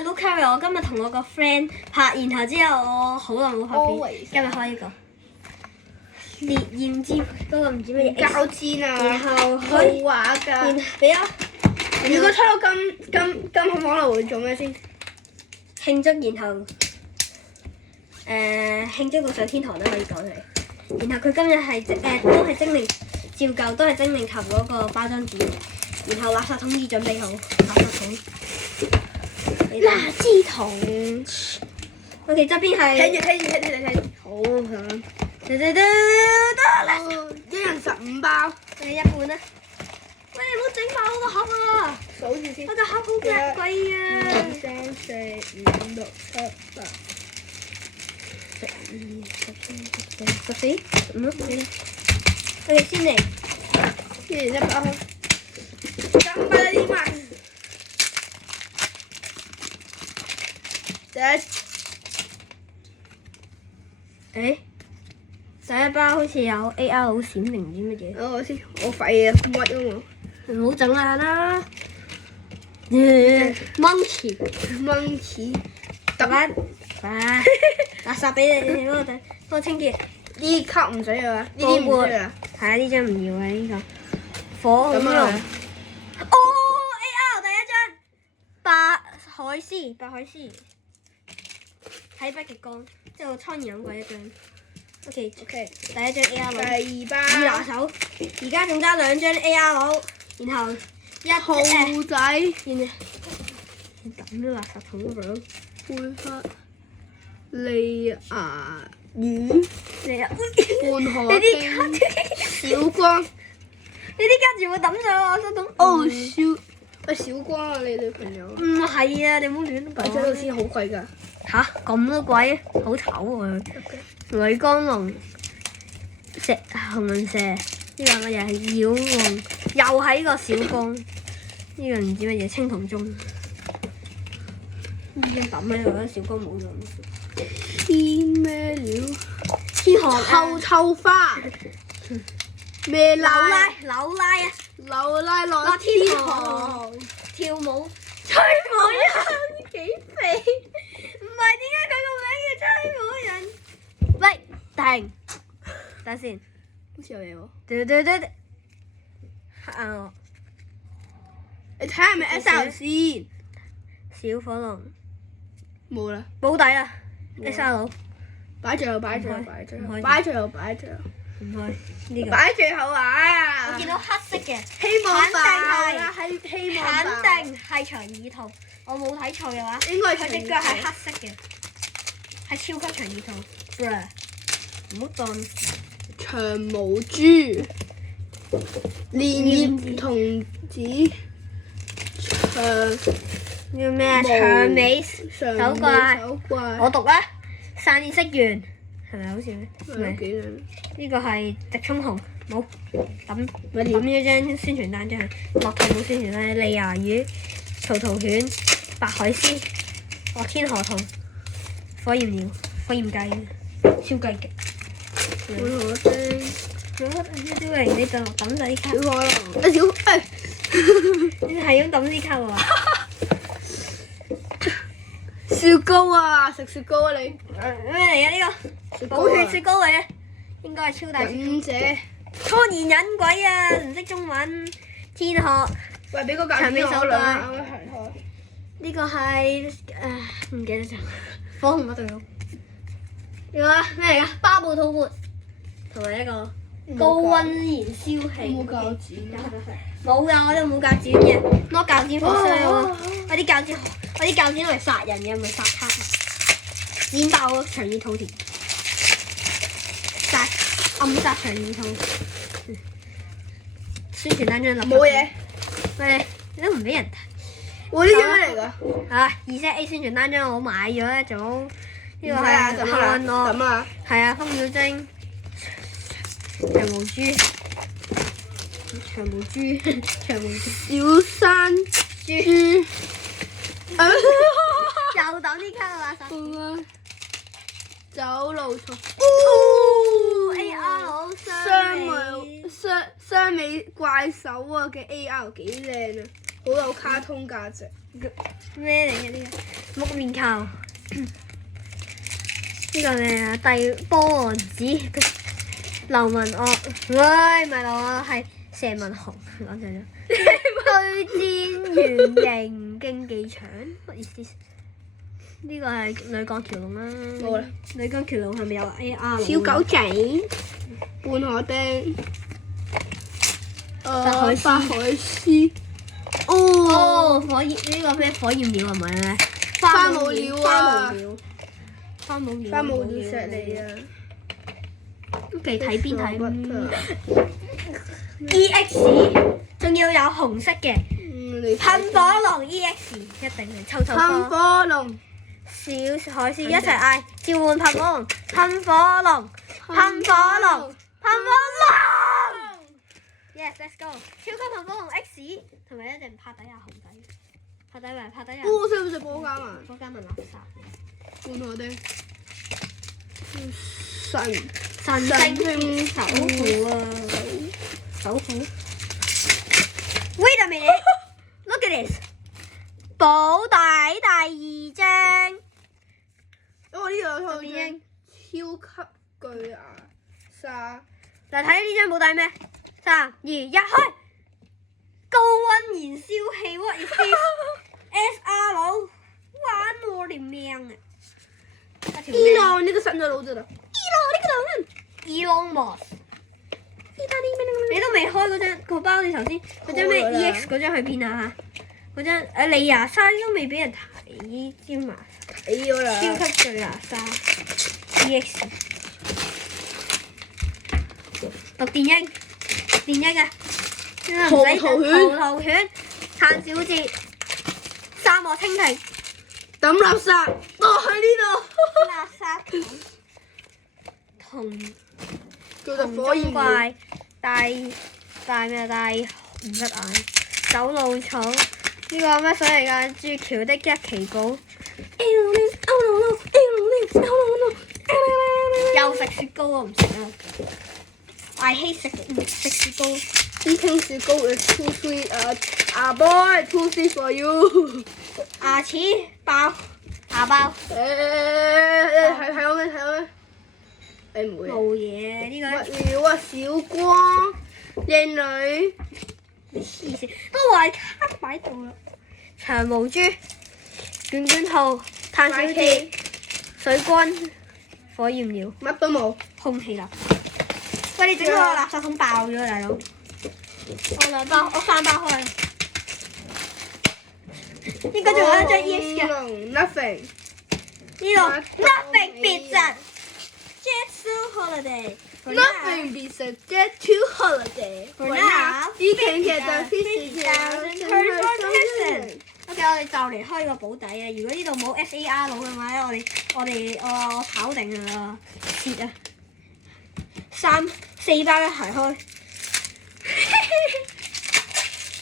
係 Luke Carey，我今日同我個 friend 拍，然後之後我好耐冇拍片，今日開呢個烈焰之嗰個唔知乜嘢膠氈啊，然後畫畫㗎。然後俾我如果抽到金喺網絡會做咩先？慶祝，然後慶祝到上天堂都可以講佢。然後佢今日係都係精靈，照舊都係精靈球嗰個包裝紙。然後垃圾桶已準備好，垃圾桶。垃圾桶。我哋側邊係睇，好想。得啦，一人15包。你一半啦。喂，唔好整爆我個盒啊！數住先。我個盒好貴啊1、2、3、4、5、6、7、8。14、15，我哋先嚟。一人1包。3包啲嘛？第一包好似有 AR 好閃定唔知乜嘢。我先，我廢啊，屈啊我。唔好整爛啦。Monkey，特別垃圾俾你，幫我清潔。呢級唔使啊，呢啲唔需要啊。係啊，呢張唔要啊，呢個火恐龍。咁啊哦 ，AR 第一張白海獅，睇北極光，即係個蒼蠅咁鬼一張。OK， 第一張 AR 佬。第2包。二拿手，而家仲爭2張 AR 佬，然後兔仔。抌咗垃圾桶嗰度。貝克利亞魚。嚟啊！半河丁。小光。呢啲卡全部抌咗垃圾桶。哦，小光啊！你女朋友。唔係啊！你唔好亂擺咗度先好貴㗎。嚇咁都貴，好醜喎！女江龍、紅鱗蛇，呢個乜嘢係妖龍？又係呢個小光，呢個唔知乜嘢青銅鐘。呢張抌喺度啦，小光冇用。天咩料？天河臭花。咩扭拉？拉啊！扭拉落落天天河河。跳舞，吹舞人幾肥？唔係點解佢個名叫吹舞人？喂，停，等先。好似有嘢喎。對，黑眼我你睇下係咪 SL 先？小火龍冇啦。冇底啦，SR 佬擺最後。唔可以擺最後。唔開呢個。擺最後啊！我見到黑色嘅，希望吧啦，係希望吧。肯定係長耳兔。我冇睇錯嘅話，應該係佢隻腳係黑色嘅，係超級長耳兔。Bruh，唔好當長毛豬，蓮葉童子，叫咩啊？長尾長尾手怪。我讀啦，散熱色源係咪好似咩？唔係，幾靚？呢個係直衝紅，冇抌咗張宣傳單出去。駱駝冇宣傳單，利牙魚、曹圖犬、白海獅、天河兔、火焰鳥、火焰雞、超雞極。半河丁。小榮，你就抌晒啲卡，小火龍。你係咁抌啲卡喎。雪糕啊！食雪糕啊你！咩嚟㗎呢個？寶血雪糕嚟嘅，應該係超大雪糕。忍者。初言隱鬼啊！唔識中文。天河。喂，俾個教長尾手怪。啱啱行開。呢個係唔記得咗。火紅乜都有。呢個咩嚟㗎？巴布吐沫，同埋一個高溫燃燒器。冇鉸剪。冇㗎，我都冇鉸剪嘅，攞鉸剪好衰喎。我啲鉸剪攞嚟殺人嘅，唔係殺卡。剪爆個長耳兔條，暗殺長耳兔。宣傳單張立。冇嘢。喂，你都唔俾人睇。哇！呢張咩嚟㗎？2set A 宣傳單張我買咗一組，呢個係點啊？係啊，蜂鳥精、長毛豬、小山豬。又抌啲卡啦，走路蟲。AR 好雙尾怪獸啊嘅 AR 幾靚啊，好有卡通價值。咩嚟嘅呢個？木面球。呢個咩啊？帝波王子。劉文岳，喂，唔係劉啊，係謝文雄，講錯咗。對戰圓形競技場，what is this？呢個係女鋼橋龍啦。冇啦。女鋼橋龍係咪有 AR？小狗仔，半河丁，白海獅。哦，火焰呢個咩火焰鳥係咪咧？花母鳥啊！花母鳥。花母鳥石你啊！其睇邊睇？EX 仲要有紅色嘅噴火龍 EX 一定係臭臭噴火龍。小海獅一齊嗌召喚噴火龍，噴火龍，噴火龍，噴火龍。Yes, let's go！ 超級噴火龍 X 同埋一隻拍底下熊仔，拍底下。識唔識波間啊？波間咪垃圾。半河丁。神聖守護啊！守護。Wait a minute! Look at this！ 保底第2張。呢度有套張超級巨牙鯊。嚟睇呢張保底咩？3、2、1，開！高溫燃燒器 ，what is this？SR 佬玩我條命啊！伊朗呢個神咗腦啫啦。Elon Musk，你都未開嗰張個包，你頭先嗰張咩 EX 嗰張去邊啊嚇？嗰張利牙鯊都未俾人睇添嘛？睇咗啦。超級巨牙鯊 EX， 讀電影啊！葡萄犬、炭小節、沙漠蜻蜓、抌垃圾，喺呢垃圾桶。叫做火焰怪，大唔得眼，走路草，呢個咩水嚟㗎？鑄橋的一期稿，又食雪糕我唔食啊 ！I hate 食雪糕。Eating 雪糕 is too sweet. Boy, too sweet for you. 牙齒爆，牙爆。睇到咩？你唔會。冇嘢呢個。物料啊，小光，靚女。黐線，都話卡擺度啦。長毛豬、卷兔、炭小節、水軍、火焰鳥，乜都冇。空氣垃圾。喂，你整個垃圾桶爆咗，大佬！我3包開。應該仲有一張 EX 嘅。Nothing。呢度 Nothing beats a Jet to Holiday。Nothing beats a Jet to Holiday。For now，依期就50,000 per person。OK， 我哋就嚟開個保底啊！如果呢度冇 SAR 佬嘅話咧，我炒定㗎啦，切啊！4包一齊開。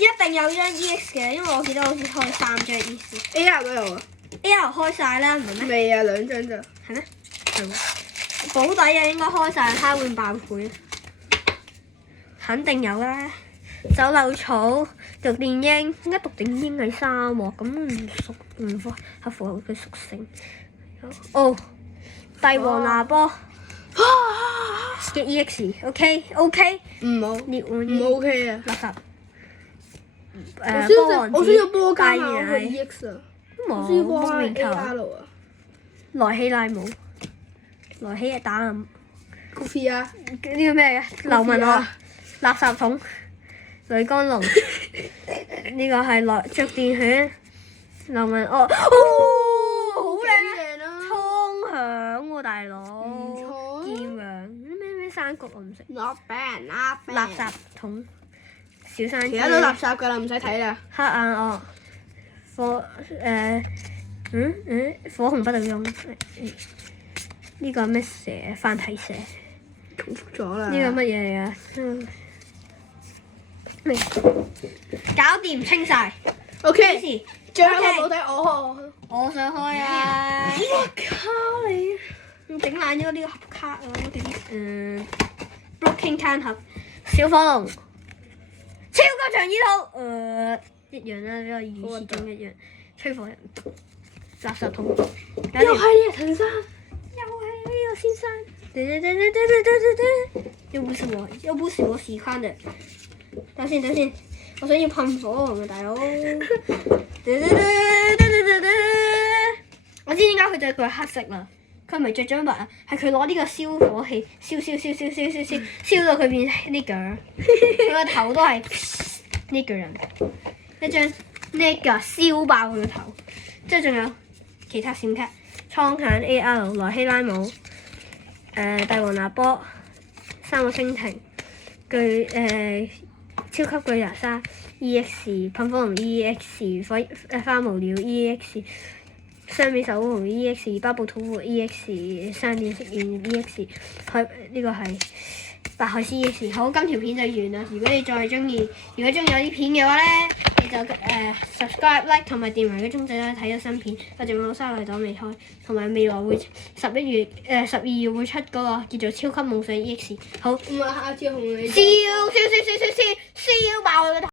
一定有張 EX 嘅，因為我記得好似開3張 EX。AR 都有啊 AR 開晒啦，唔係咩？未啊，2張咋。係咩？係喎。保底啊，應該開晒，睇下會唔爆倍。肯定有啦。走漏草、讀電英，點解讀電英係沙漠？咁唔符合佢屬性。哦，帝王拿波。嘅 EX，OK， 唔好，獵換唔 OK 啊！垃圾。波王子，我需要波加啊！我 EX 啊，冇冇面球。啊！萊希拉姆，萊希打暗。Coffee 啊！呢個咩嘅？劉文樂，垃圾桶，女江龍。呢個係着電犬，劉文樂。好靚啊！衝響喎，大佬。唔錯。劍樣咩山谷我唔識。Not bad, not bad。垃圾桶，小山豬。其他都垃圾㗎啦，唔使睇啦。黑眼鱷，火紅不倒翁。呢個係咩蛇？繁體蛇。重複咗啦。呢個乜嘢嚟㗎？咩？搞掂清晒。OK。最後一個保底我想開啊！我靠你！整爛咗呢個盒卡啊！我哋Broken Can 盒，小火龍，超級長耳兔，一樣啦，呢個與始終一樣，吹火人，垃圾桶。又係呢個陳生，又係呢個先生。又不是我喜歡的。等先，我想要噴火龍啊，大佬！我知點解佢對佢係黑色啦。佢唔係着咗襪啊，係佢攞呢個燒火器燒到佢變呢個，佢個頭都係呢個人，一張呢個燒爆佢個頭。之後仲有其他閃卡，倉蟹 AR 萊希拉姆，帝王拿波3個蜻蜓，超級巨牙鯊 EX 噴火龍 EX 花無鳥 EX。雙面守護 EX 巴布土狐 EX 雙面飾演 EX 呢個係白海獅 EX。好，今條片就完啦。如果你再中意，如果中意我啲片嘅話咧，你就subscribe like 同埋掂埋個鐘仔啦，睇咗新片。我仲有沙漏朵未開，同埋未來會12月會出嗰個叫做超級夢想 EX。好，唔係下次同你燒爆佢個頭！